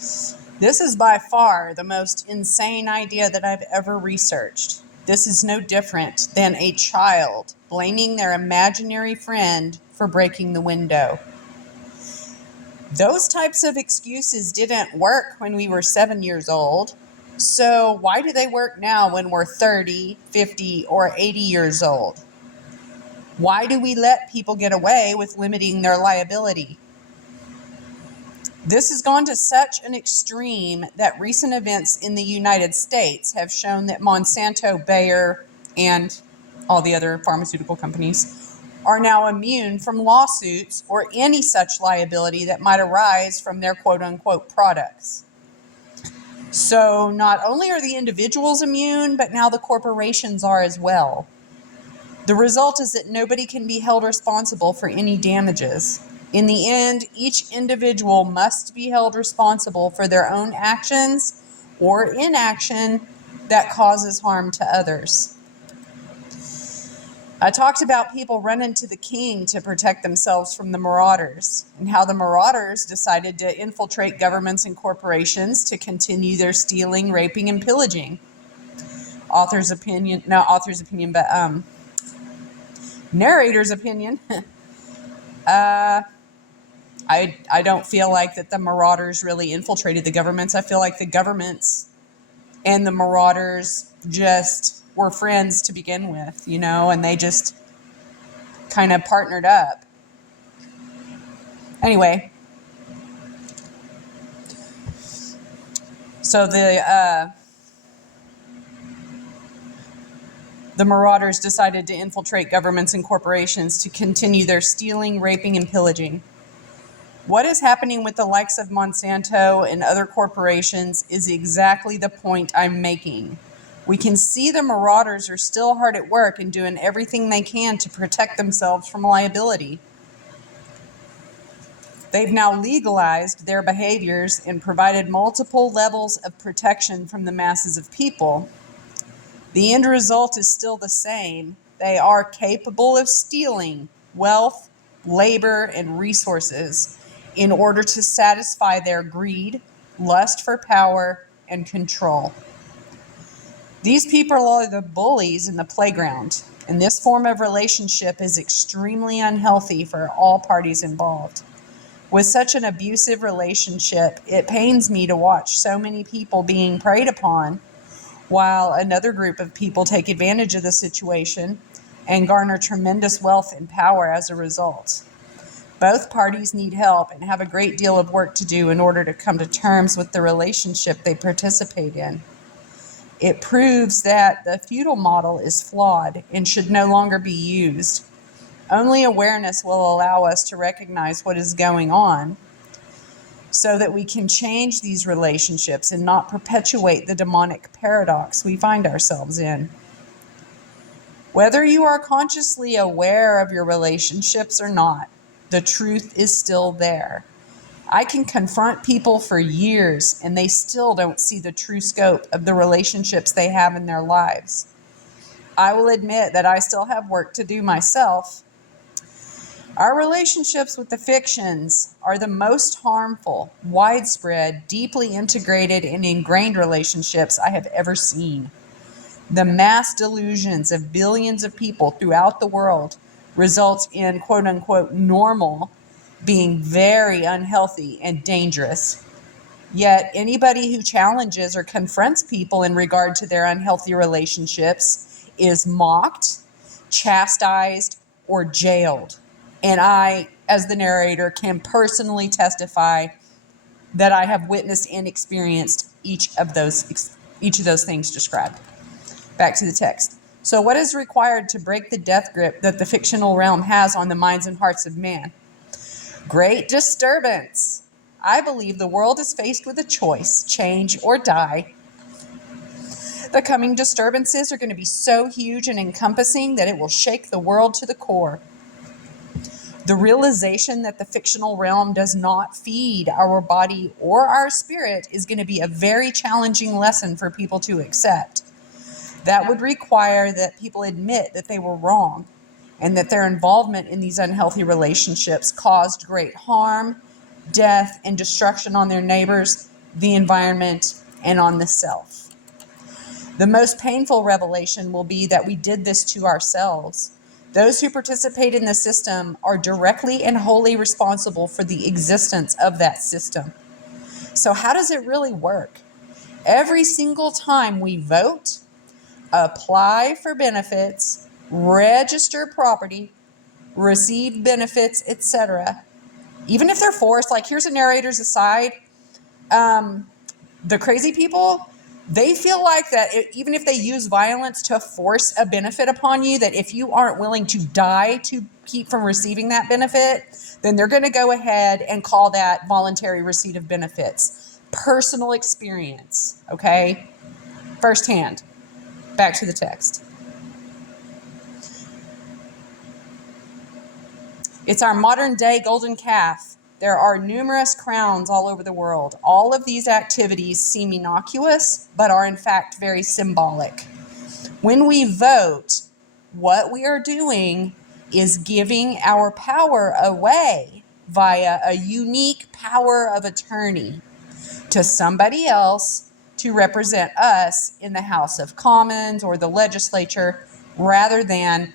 This is by far the most insane idea that I've ever researched. This is no different than a child blaming their imaginary friend for breaking the window. Those types of excuses didn't work when we were 7 years old. So why do they work now when we're 30, 50, or 80 years old? Why do we let people get away with limiting their liability? This has gone to such an extreme that recent events in the United States have shown that Monsanto, Bayer, and all the other pharmaceutical companies are now immune from lawsuits or any such liability that might arise from their quote-unquote products. So not only are the individuals immune, but now the corporations are as well. The result is that nobody can be held responsible for any damages. In the end, each individual must be held responsible for their own actions or inaction that causes harm to others. I talked about people running to the king to protect themselves from the marauders, and how the marauders decided to infiltrate governments and corporations to continue their stealing, raping, and pillaging. Narrator's opinion. I don't feel like that the marauders really infiltrated the governments. I feel like the governments and the marauders just were friends to begin with, and they just kind of partnered up. Anyway, so the marauders decided to infiltrate governments and corporations to continue their stealing, raping, and pillaging. What is happening with the likes of Monsanto and other corporations is exactly the point I'm making. We can see the marauders are still hard at work and doing everything they can to protect themselves from liability. They've now legalized their behaviors and provided multiple levels of protection from the masses of people. The end result is still the same. They are capable of stealing wealth, labor, and resources in order to satisfy their greed, lust for power, and control. These people are the bullies in the playground, and this form of relationship is extremely unhealthy for all parties involved. With such an abusive relationship, it pains me to watch so many people being preyed upon, while another group of people take advantage of the situation and garner tremendous wealth and power as a result. Both parties need help and have a great deal of work to do in order to come to terms with the relationship they participate in. It proves that the feudal model is flawed and should no longer be used. Only awareness will allow us to recognize what is going on so that we can change these relationships and not perpetuate the demonic paradox we find ourselves in. Whether you are consciously aware of your relationships or not, the truth is still there. I can confront people for years and they still don't see the true scope of the relationships they have in their lives. I will admit that I still have work to do myself. Our relationships with the fictions are the most harmful, widespread, deeply integrated, and ingrained relationships I have ever seen. The mass delusions of billions of people throughout the world results in quote-unquote normal being very unhealthy and dangerous. Yet anybody who challenges or confronts people in regard to their unhealthy relationships is mocked, chastised, or jailed. And I, as the narrator, can personally testify that I have witnessed and experienced each of those things described. Back to the text. So what is required to break the death grip that the fictional realm has on the minds and hearts of man? Great disturbance. I believe the world is faced with a choice, change or die. The coming disturbances are going to be so huge and encompassing that it will shake the world to the core. The realization that the fictional realm does not feed our body or our spirit is going to be a very challenging lesson for people to accept. That would require that people admit that they were wrong and that their involvement in these unhealthy relationships caused great harm, death, and destruction on their neighbors the environment, and on the self. The most painful revelation will be that we did this to ourselves. Those who participate in the system are directly and wholly responsible for the existence of that system. So how does it really work? Every single time we vote, apply for benefits, register property, receive benefits, etc., even if they're forced, like here's a narrator's aside, the crazy people, they feel like that even if they use violence to force a benefit upon you, that if you aren't willing to die to keep from receiving that benefit, then they're going to go ahead and call that voluntary receipt of benefits. Personal experience, okay? Firsthand. Back to the text. It's our modern day golden calf. There are numerous crowns all over the world. All of these activities seem innocuous, but are in fact very symbolic. When we vote, what we are doing is giving our power away via a unique power of attorney to somebody else to represent us in the House of Commons or the legislature, rather than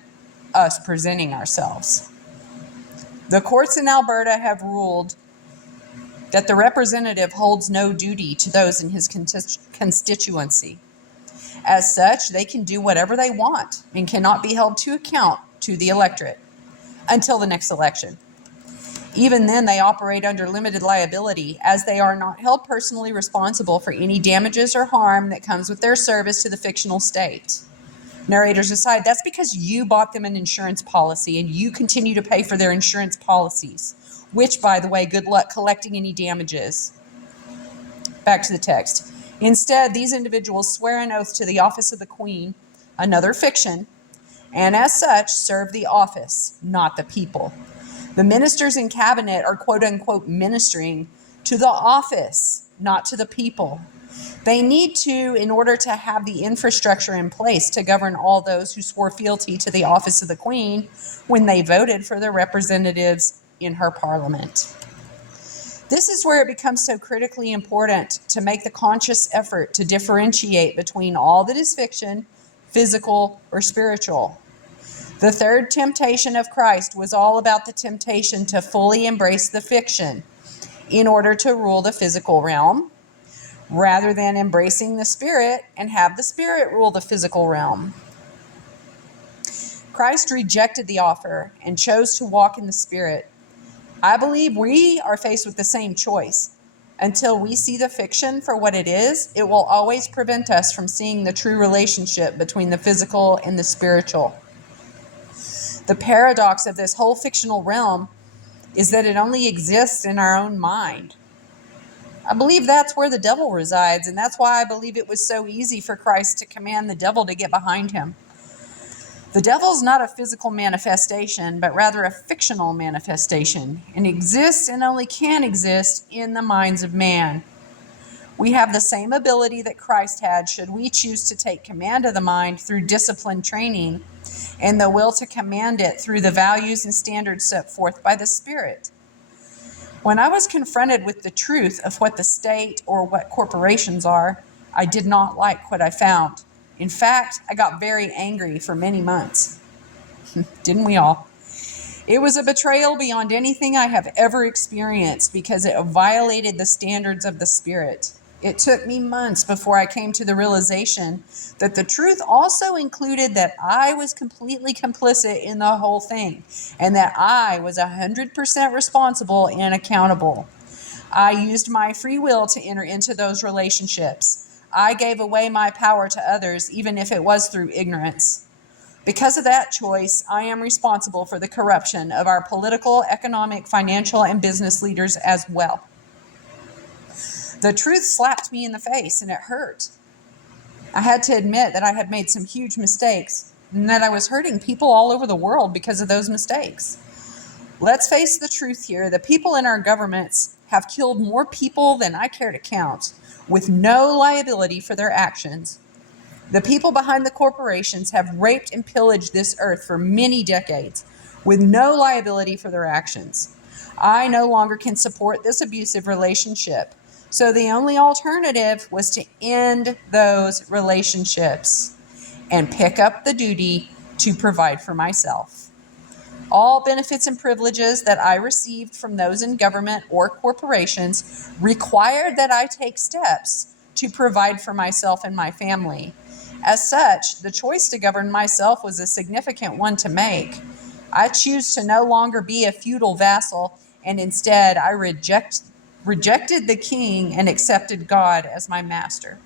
us presenting ourselves. The courts in Alberta have ruled that the representative holds no duty to those in his constituency. As such, they can do whatever they want and cannot be held to account to the electorate until the next election. Even then, they operate under limited liability, as they are not held personally responsible for any damages or harm that comes with their service to the fictional state. Narrators aside, that's because you bought them an insurance policy and you continue to pay for their insurance policies, which, by the way, good luck collecting any damages. Back to the text. Instead, these individuals swear an oath to the office of the Queen, another fiction, and as such serve the office, not the people. The ministers in cabinet are quote unquote ministering to the office, not to the people. They need to in order to have the infrastructure in place to govern all those who swore fealty to the office of the Queen when they voted for their representatives in her parliament. This is where it becomes so critically important to make the conscious effort to differentiate between all that is fiction, physical, or spiritual. The third temptation of Christ was all about the temptation to fully embrace the fiction in order to rule the physical realm, rather than embracing the spirit and have the spirit rule the physical realm. Christ rejected the offer and chose to walk in the spirit. I believe we are faced with the same choice. Until we see the fiction for what it is, it will always prevent us from seeing the true relationship between the physical and the spiritual. The paradox of this whole fictional realm is that it only exists in our own mind. I believe that's where the devil resides, and that's why I believe it was so easy for Christ to command the devil to get behind him. The devil's not a physical manifestation, but rather a fictional manifestation, and exists and only can exist in the minds of man. We have the same ability that Christ had should we choose to take command of the mind through disciplined training, and the will to command it through the values and standards set forth by the Spirit. When I was confronted with the truth of what the state or what corporations are, I did not like what I found. In fact, I got very angry for many months. Didn't we all? It was a betrayal beyond anything I have ever experienced because it violated the standards of the Spirit. It took me months before I came to the realization that the truth also included that I was completely complicit in the whole thing, and that I was 100% responsible and accountable. I used my free will to enter into those relationships. I gave away my power to others, even if it was through ignorance. Because of that choice, I am responsible for the corruption of our political, economic, financial, and business leaders as well. The truth slapped me in the face, and it hurt. I had to admit that I had made some huge mistakes, and that I was hurting people all over the world because of those mistakes. Let's face the truth here. The people in our governments have killed more people than I care to count, with no liability for their actions. The people behind the corporations have raped and pillaged this earth for many decades, with no liability for their actions. I no longer can support this abusive relationship. So the only alternative was to end those relationships and pick up the duty to provide for myself. All benefits and privileges that I received from those in government or corporations required that I take steps to provide for myself and my family. As such, the choice to govern myself was a significant one to make. I choose to no longer be a feudal vassal, and instead I rejected the king and accepted God as my master.